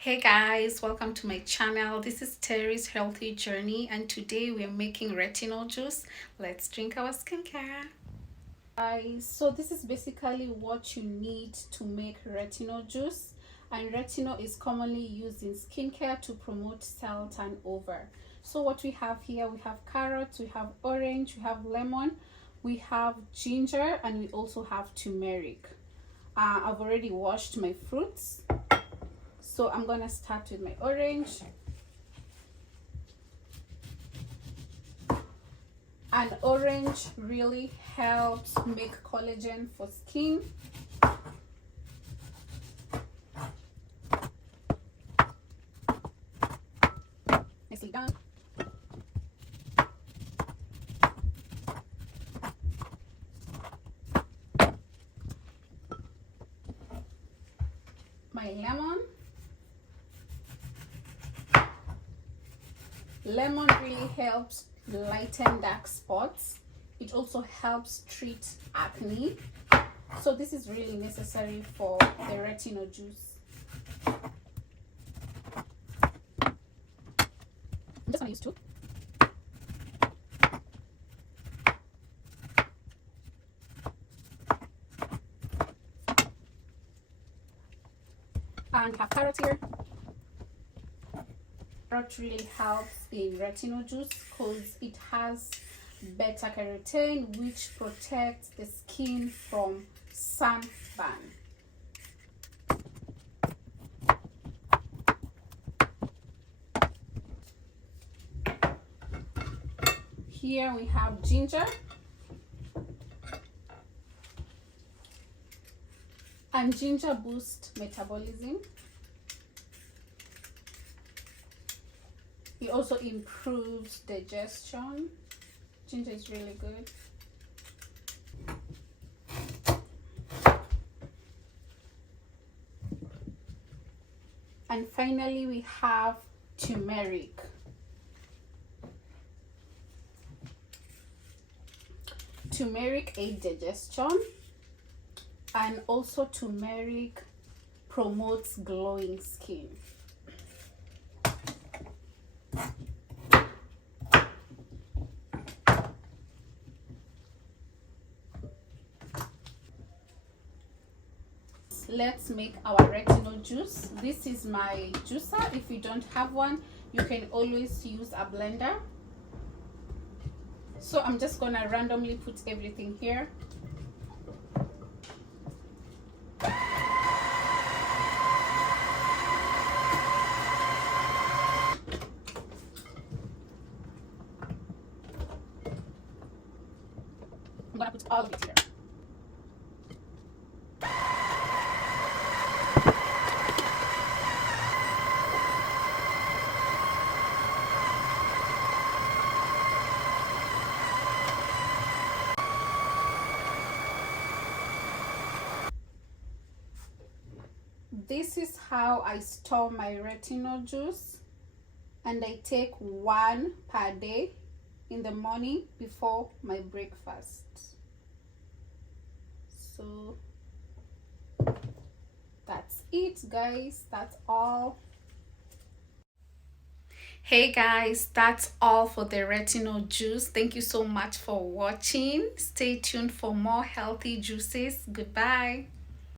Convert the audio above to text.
Hey guys, welcome to my channel. This is Terry's Healthy Journey and today we are making retinol juice. Let's drink our skincare. Guys, so this is basically what you need to make retinol juice, and retinol is commonly used in skincare to promote cell turnover. So what we have here, we have carrots, we have orange, we have lemon, we have ginger, and we also have turmeric. I've already washed my fruits. So I'm gonna start with my orange. And orange really helps make collagen for skin. Nicely done. My lemon. Lemon really helps lighten dark spots. It also helps treat acne. So this is really necessary for the retinol juice. I'm just gonna use two. And we have carrot here. Carrot really helps in retinol juice because it has beta carotene, which protects the skin from sunburn. Here we have ginger, and ginger boosts metabolism. It also improves digestion. Ginger is really good. And finally, we have turmeric. Turmeric aids digestion, and also turmeric promotes glowing skin. Let's make our retinol juice. This is my juicer. If you don't have one, you can always use a blender. So I'm just gonna randomly put everything here. I'm gonna put all of it here. This is how I store my retinol juice, and I take one per day in the morning before my breakfast. So that's it, guys. That's all. Hey guys, that's all for the retinol juice. Thank you so much for watching. Stay tuned for more healthy juices. Goodbye.